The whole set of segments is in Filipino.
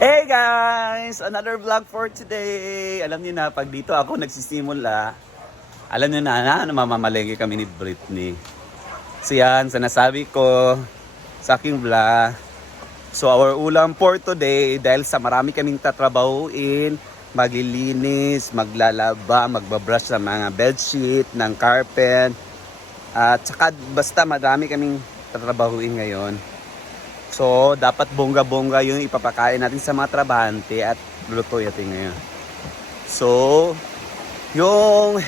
Hey guys! Another vlog for today! Alam niyo na, pag dito ako nagsisimula, alam niyo na mamamalengke kami ni Britney. So yan, sa nasabi ko sa aking vlog. So our ulam for today, dahil sa marami kaming tatrabahuin, maglilinis, maglalaba, magbabrush sa mga bedsheet, ng carpet, at saka basta marami kaming tatrabahuin ngayon. So, dapat bongga-bongga yung ipapakain natin sa mga trabahante at lulutuin natin ngayon. So, yung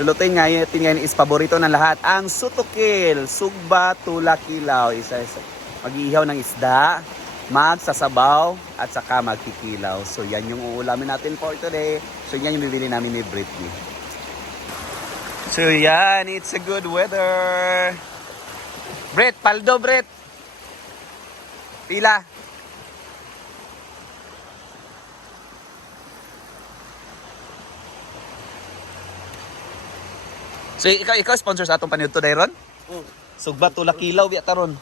lulutuin natin ngayon is paborito ng lahat, ang sutukil, sugba, tula, kilaw. Mag-iihaw ng isda, magsasabaw, at saka magkikilaw. So, yan yung uulamin natin for today. So, yan yung bibili namin ni Britney. So, yan, it's a good weather. Brit, paldo, Brit. Pila. So ikaw sponsor sa atong paniud today ron? Sugba tula kilaw biya taron.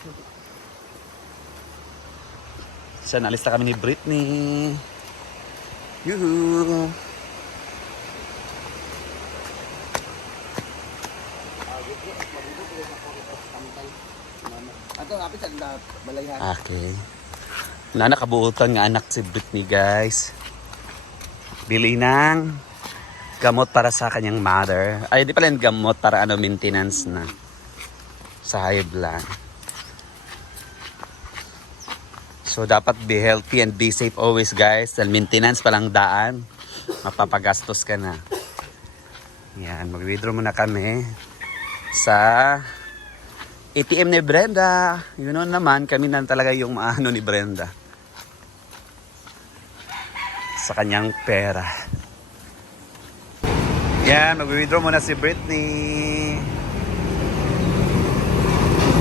Sa nalista kami ni Britney. Yuhu. Okay. Nakabuutan nga anak si Britney, guys. Bili ng gamot para sa kanyang mother. Ay, di pala yung gamot para maintenance na sa high blood. So, dapat be healthy and be safe always, guys. Dahil maintenance palang daan, mapapagastos ka na. Yan, mag-withdraw muna kami sa ATM ni Brenda. Yun naman, kami na talaga yung maano ni Brenda sa kanyang pera. Yan, mag-withdraw muna si Britney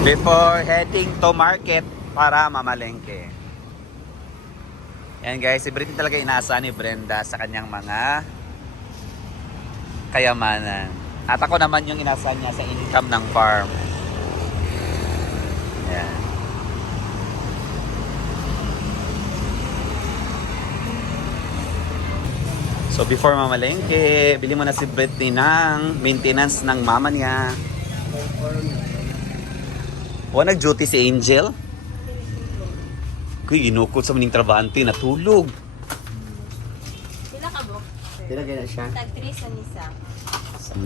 before heading to market para mamalengke. Yan guys, si Britney talaga inaasahan ni Brenda sa kanyang mga kayamanan. At ako naman yung inaasahan niya sa income ng farm. Yan. So before mamalengke, bili mo na si Britney ng maintenance ng mama niya. Nag-duty si Angel. Kuy, inukot sa maning trabahante, natulog. Pila ka bo? Pila gaya siya? Tag 3 sa nisa. 5.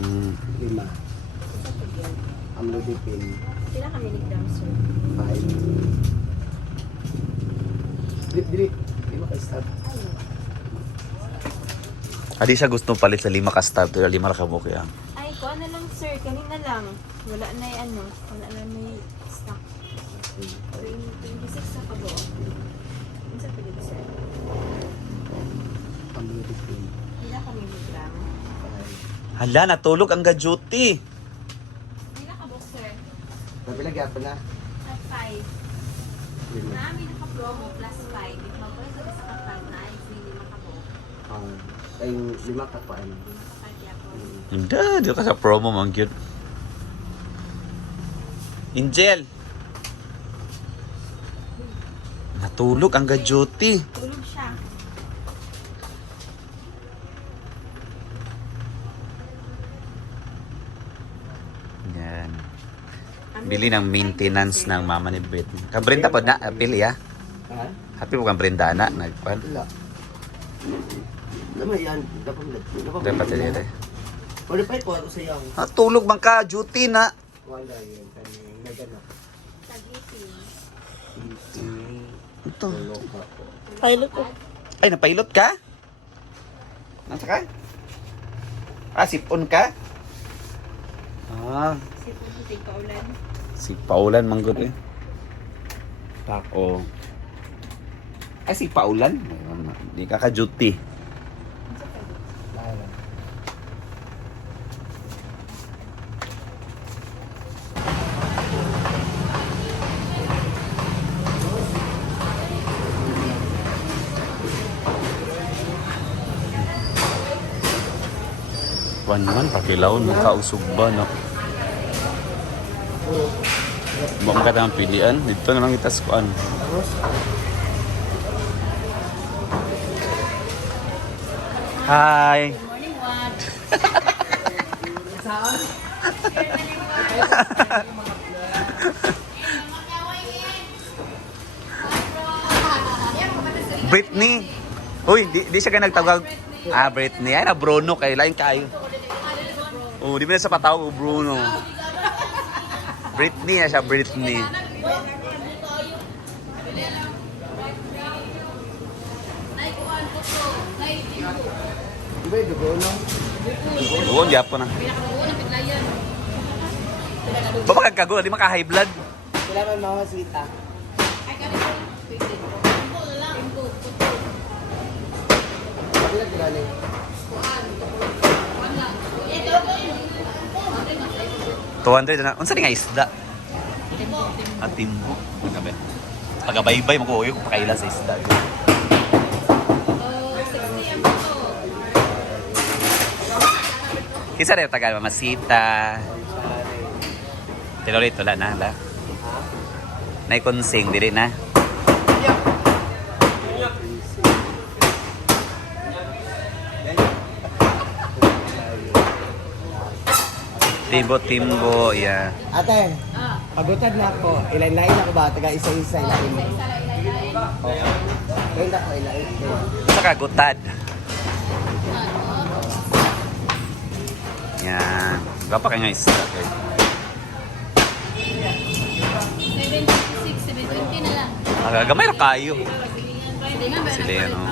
Sa tugyan. Amlodipine. Pila ka milligram, sir? 5. Dili. Lima ka start. Ayun. Adi siya gusto palit sa 5 ka start, 5 ka buki ah. Ay, ko na lang, sir. Kanina lang. Wala na yung ano. Wala na may stock. 26 na ka bo. Ano sa pili, sir? Amlodipine. Pila ka milligram? 5. Hala, natulog ang ga-duty. Pila ka bo, sir? Pila gaya pa na? At 5. 5. Namin naka-promo plus 5. If mag-pwede ka sa kapag na, if hindi maka-bo. Ay, 5 ka pa. Hindi maka-5 ako. Hindi, di ka sa promo man cute. Angel! Natulog ang ga-duty. Tulog siya. Yan. Bili ng maintenance ng mama ni Britney. Kang Brenda po na, pili ah. Ha? Happy po kang Brenda na, nagpan. Wala. Naman yan. Dapat dito. Wala pa ito ako sa iyo. Tulog man ka, duty na. Wala yan. Kani nagano. Tag-18. Ito. Tulog ako. Pilot ko. Ay, napailot ka? Nasa ka? Sipon ka? Si Puputing Kaulan. Si Paulan manggod eh. Tako. Si Paulan? Hindi ka ka-duty. Wala. Wan man, pakilaw, nakausog ba, no? Buang ka naman pilian. Dito na lang itas kuan. Hi. Morning watch. Britney. Uy, di siya ka nagtawag. Ah, Britney. Ay, na Bruno kay lain kayo. Oh, di ba na sa patawag Bruno. Britney na siya, Britney. Di ba yung dugo, no? Buon gyapon na. Baba kagkago, di maka-high blood. Kailangan mga sita. Bakit lang kailangan? 200 na. Unsa di nga isda? At timbo. Nagabi. Pagabaybay mo ko, uy, pakaila sa isda. Kisa rin tagal, mamasita. Tinulit, wala na, hala. Naikonsing, dili na. Timbo, yeah. Ate, pagutad na ako. Ilain-lain ako ba? Taga isa-isa ilain mo. Oo. Ngayon ako ilain. Sa kagutad. Yan. Gapa ka nga isda. Okay. 726, 720 na lang. Gamay ra kayo. Hindi nga ba? Sila yan, oh.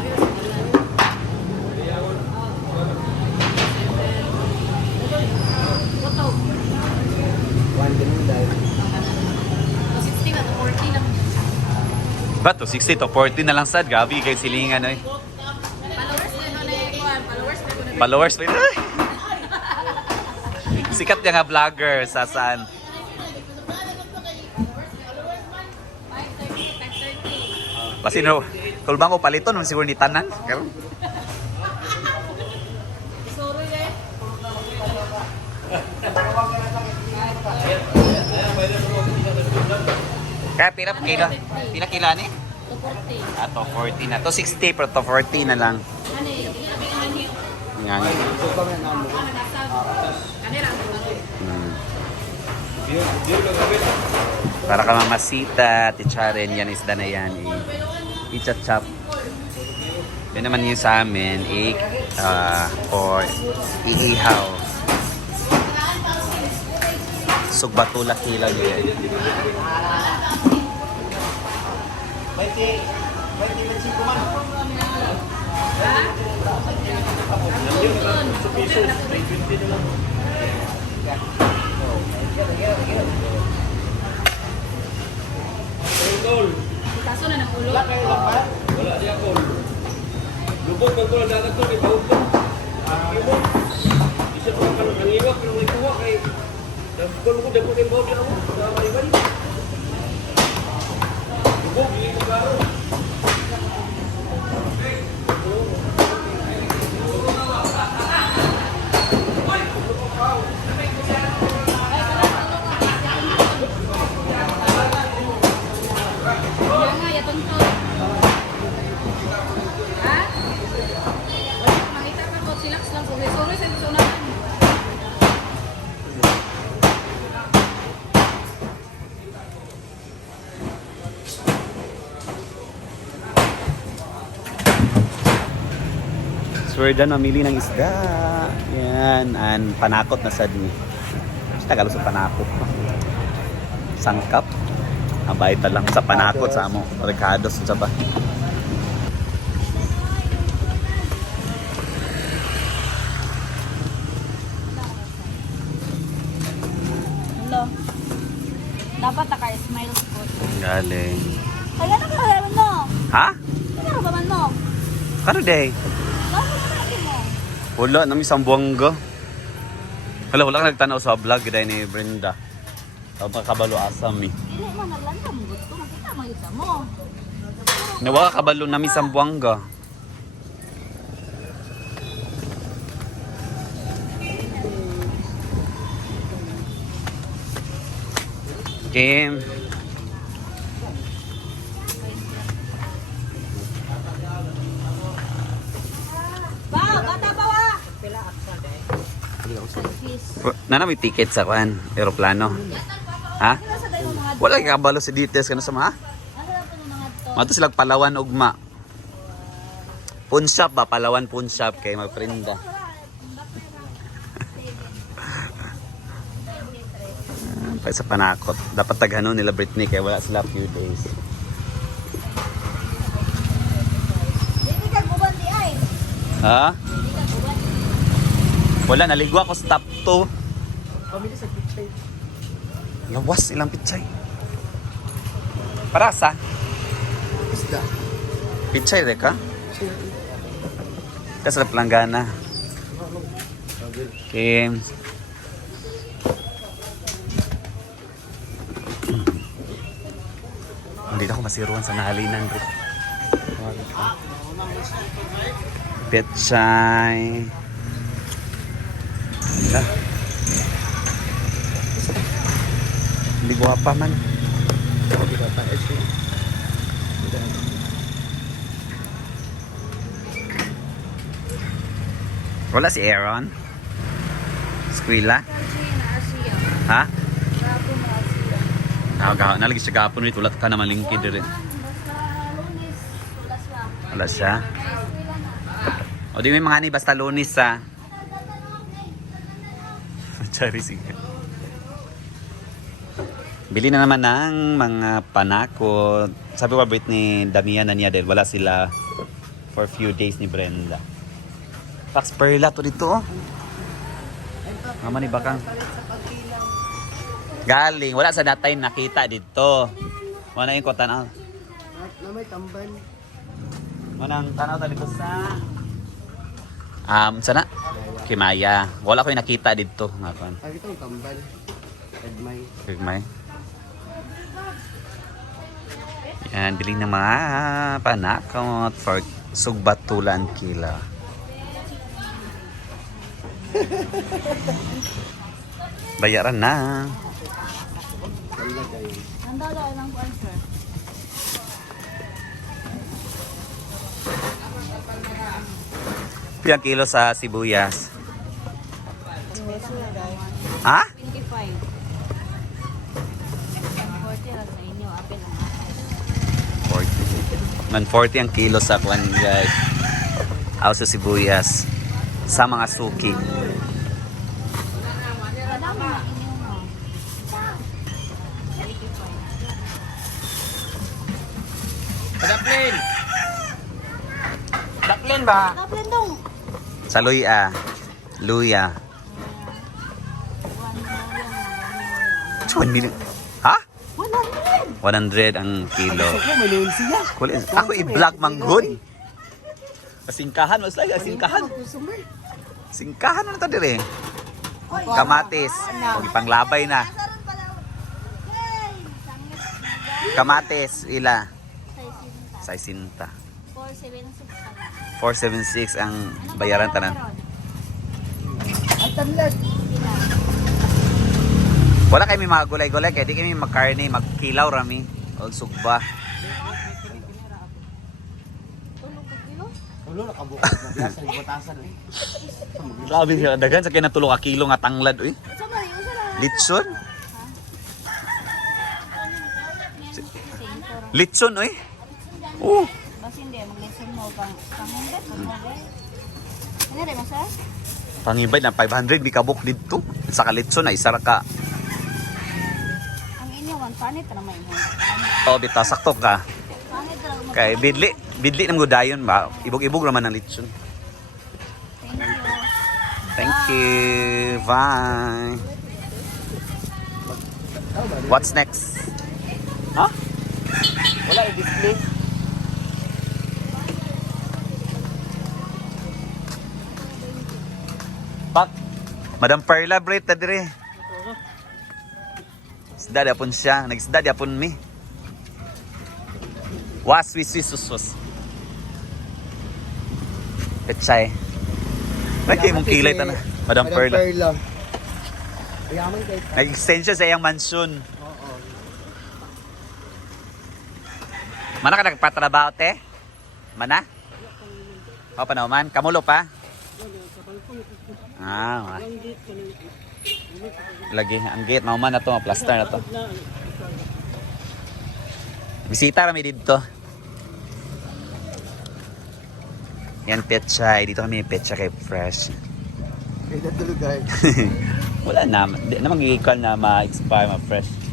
Ito. One din dahil. 60 ba? 40 lang. Ba to 60 to 40 na lang sad. Gabi kay silingan eh. Followers na na ikuan. Followers na na. Followers pa yun. Ay! Sikat niya nga vlogger sa saan. 530. Basi no, kulbang ko paliton mo siguro ni tanan. Karon. Sorry eh. Kaya pila kila ni? 240. Ato 40 na. To 60 pero to 40 na lang. Ano eh? Hindi na bigyan niyo. Nga. Ito na namo. Kanira. Hmm. Para ka mamasita, ticharen, yan isda na yan. I-chop-chop. Yun naman yung sa amin, or iihaw. Sugbatula kilang yan. Kaso na nakulo. Wala di ako. Lubog na ko dagat ko ni Paulo. Iwak. Isa pa ka nang iwak pero may kuha kay dagkol ko dagkol ni Paulo ako. Damay ba? Lubog ni Garo. Kaya nga, yatong to. Ha? Wala, makita ka ko. Silax lang. Sorry sa susunan. Swerdan, mamili ng isda. Yan, and panakot na sad ni. Tagalog sa panakot. Sangkap. Abay ta lang sa panakot sa amo. Ricardo's sa ba. Hello. Dapat naka-smile ko. Galing. Kaya na kaya no? Ha? Ano ba man mo? Kano day? Bakit na natin mo? Wala, nami sambuanga. Wala ka nagtanaw sa vlog gday ni Brenda. Tapos kabalo asam eh. Dili man naglantam gusto makita mo yun mo. Nawa kabalo nami sambuanga. Kim. Ba, bata Fish. Nana may ticket sa kan, aeroplano. Ha? Nasa tayo mga Wala kay kabalo si details kana sa mga. Asa na po ng mga to? Mato sila Palawan ugma. Pawn shop ba? Palawan pawn shop kay magprinda. Pa sa panakot. Dapat taghanon nila Britney kay wala sila few days. Dili ka guban di ay. Ha? Dili ka guban. Wala naligwa ko sa top 2. Pamili sa picture. Lawas ilang pichay. Para sa Isda. pichay de ka? Kasi sa planggana. Kim. Hindi ako masiruan sa nahalinan. Pechay. Wala. Hindi guwapa man. Wala si Aaron. Squila. Ha? Nalagi siya gapon ulit. Wala ka naman lingkid rin. Wala siya. O di may mga ni basta lunis sa. Chari sige. Bili na naman ng mga panakot. Sabi ko Britney, damihan na niya dahil wala sila for few days ni Brenda. Pax Perla to dito. Oh. Mama ni Bakang. Galing. Wala sa datay nakita dito. Wala yung ko tanaw. Na may tamban. Manang tanaw ta dito sa sana? Kimaya. Wala ko yung nakita dito. Nga kon. Sabi ko tamban. Edmay. May. Yan, biling ng mga panakot for Sugbatulan Kila. Bayaran na. Handa daw lang po sir. Pilang kilo sa sibuyas? Ha? 25. 40 lang sa inyo. Apil lang. 40. Man 40 ang kilo sa kwan guys. Aw sa sibuyas. Sa mga suki. Kadang mga inyo mo. 85. Daplin! Daplin ba? Kaplan dong. Sa luya. Luya. 1 million. Ha? 100 ang kilo. Ako manuun siya. Ako i-vlog manggod. Singkahan, mas like singkahan. Singkahan na to dire. Kamatis. Huwag ipanglabay na. Kamatis, ila. 60. 476 ang bayaran tanan. Ang tanlad. Wala kami mga gulay-gulay kaya di kami magkarne, magkilaw rami. O sugba. Ulo nakabukas na biya sa butasan eh. Grabe siya, dagan sa kaya natulog ka kilo nga tanglad. Uy. Litson? Litson, uy. Oo. Basta hindi, mag-listen mo pang hindi, ano rin mo sir? Pangibay na 500, may kabuk dito. Sa kalitson na, isa ra ka. Ang inyo, one panit na may mo. O, bita, sakto ka. Panit na mo. Kay bidli ng gudayon ba? Ibog-ibog naman ang litson. Thank you. Thank you. Bye. What's next? Ha? Wala i-display. Pak, Madam Perla, Brit, na dire. Isda di apon siya. Nag-isda di apon mi. Was, wis, sus. Pechay. Ay, kayo mong kilay ta na. Madam Perla. Yaman kay. Nag-extend siya sa iyang mansion. Oo. Mana ka nagpatrabaho, te? Mana? O, panauman. Kamulo pa? Ah, lagi ang gate mao man na to, plaster na to. Bisita kami dito. Yan petchay, dito kami petchay kay fresh. Ay, dito lugar. Wala na, di na magigikal na ma-expire, ma-fresh.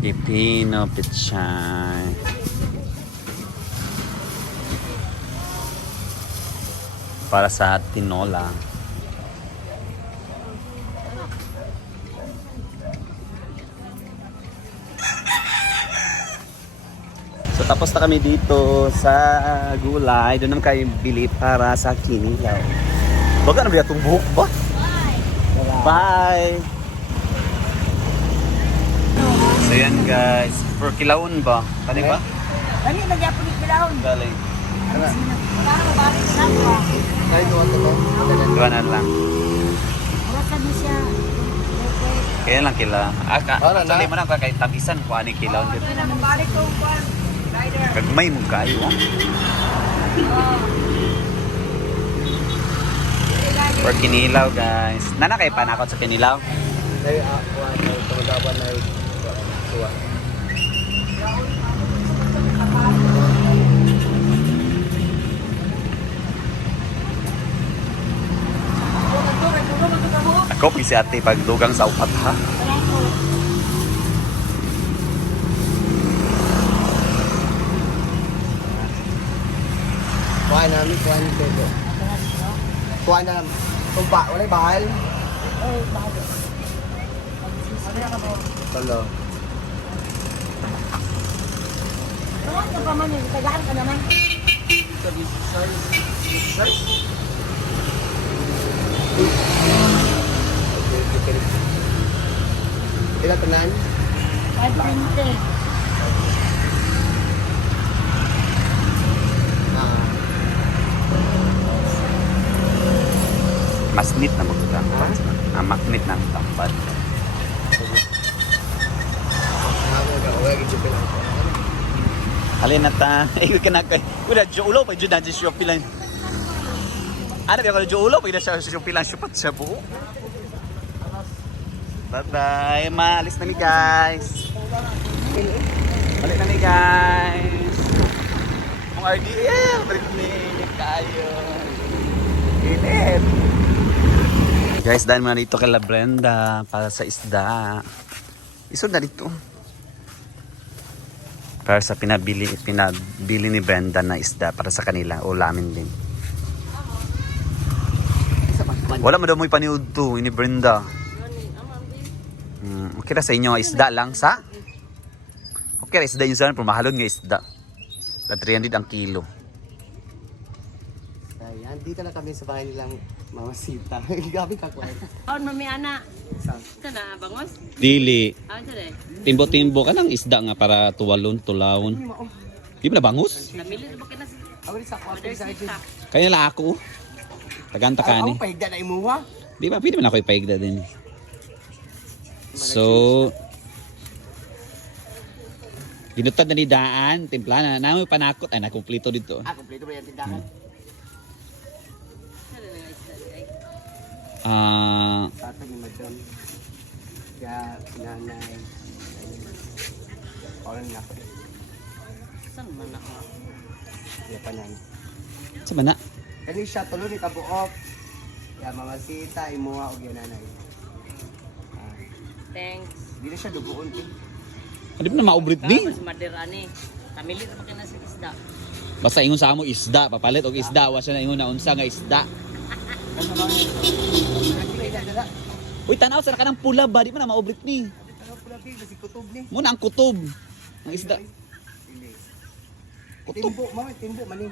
Pipino, pichay. Para sa tinola. So tapos na kami dito sa gulay. Doon naman kayo bili para sa kinilaw. Baga na ba itong buhok ba? Bye! So yan guys, per kilawon ba? Kani ba? Kani nagyapon ni bilahon. Galing. Para mabalik na ko. Ay, tuwa to to. Tuwanan lang. Wala ka na siya. Kaya lang kila. Wala na. Actually mo na kay tabisan ko ani kilawon dito. Kaya na mabalik ko kwan. Rider. Kagmay mo kayo. Per kinilaw guys. Nana kay panakot sa kinilaw. Ay, kuha na. Tumagapan na yung tuwa. Ako si ate pagdugang sa upat ha. Kuha namin, kuha ni Pedro. Kuha na. Tumpa, wala yung bahal. Tolo. Tawag ka pa man yun. Tagaan ka naman. Ilan tanan? 520. Ah, Mas neat na mo ito tampan. Maknit ng tampan. ako ka. Wala gijipin ako. Halin na ta. Iwi ka na kay. Uda, ulo pa dyan na dyan siya pilang. Ano ba yung ulo? Pwede siya pilang siya siya buo. Bye-bye. Maalis na ni guys. Balik na ni guys. Ang RDL. Balik ni tayo. Init. Guys, dahil muna dito kay La Brenda para sa isda. Isod na dito. Para sa pinabili ni Brenda na isda para sa kanila. Ulamin din. Wala mo daw mo'y paniud to. Ini Brenda. Okay na sa inyo isda lang sa? Okay na isda yun sa pero mahalon nga isda. 300 ang kilo. Ayan, dito na kami sa bahay nilang Mama Sita. Gabi ka kuha. Aon mami ana. Ito na bangos. Dili. Aon sa day. Timbo-timbo ka ng isda nga para tuwalon, tulawon. Di ba na bangus? Namili na ba ka na sa Awali sa kuha sa akin. Kaya lang ako. Taganta ka ni. Ako paigda na imuha. Di ba? Pwede man ako ipaigda din. So, dinutad na ni Daan, timpla na. Namoy panakot. Ay, nakumplito dito. Ah, kompleto ba yung tindahan? Tatag ni Madam. Kaya, nanay. Orang na ako. Saan man ako? Kaya panay. Sa mana? Kani siya tulo ni kabuok. Kaya Mama Sita, imuha o yan nanay. Thanks. Hindi na siya dugoon. Hindi mo na maubrit ni. Mas maderani. Namili na ba ka na sa isda? Basta ingon sa amo isda. Papalit og isda. Wa siya na ingon na unsa nga isda. Uy, tanaw sa kanang pula ba? Di mo na maubrit ni. Ano pula big, kasi kutob ni. Muna ang kutob. Ang isda. Kutob. Timbo, mama, timbo, maning.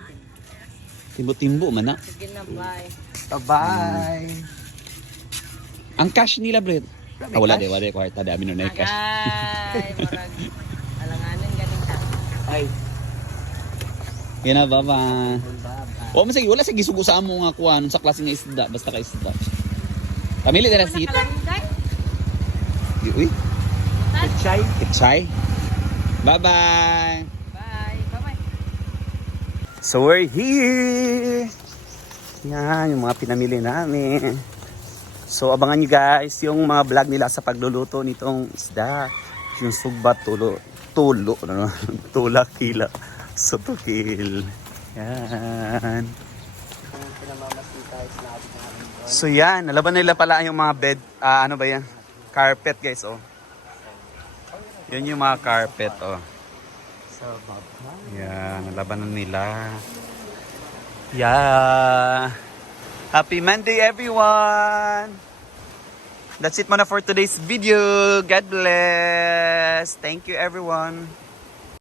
Timbo-timbo man na. Sige na, bye. Bye-bye. Ang cash nila, Brett. Ah, wala de, kwarta. Dami nun na yung cash. Agay! Marag alanganin galing ka. Ay. Yan na, bye-bye. Bye-bye. O, masagi, wala sa gisugo sa amo nga kuha nun sa klase nga isda. Basta ka isda. Pamili na na sita. Nakalangin kay? Uy, Pichay. Itchay. Bye-bye! Bye. Bye-bye. So we're here! Yan, yung mga pinamili namin. So abangan nyo guys yung mga vlog nila sa pagluluto nitong isda. Yung sugbat tulo. Ano? Tulakila. Sotukil. Yan. So yan, nalaban nila pala yung mga bed, ano ba yan? Carpet guys, oh. Yan yung mga carpet, oh. Yan, nalabanan nila. Yeah. Happy Monday, everyone! That's it muna for today's video. God bless! Thank you, everyone!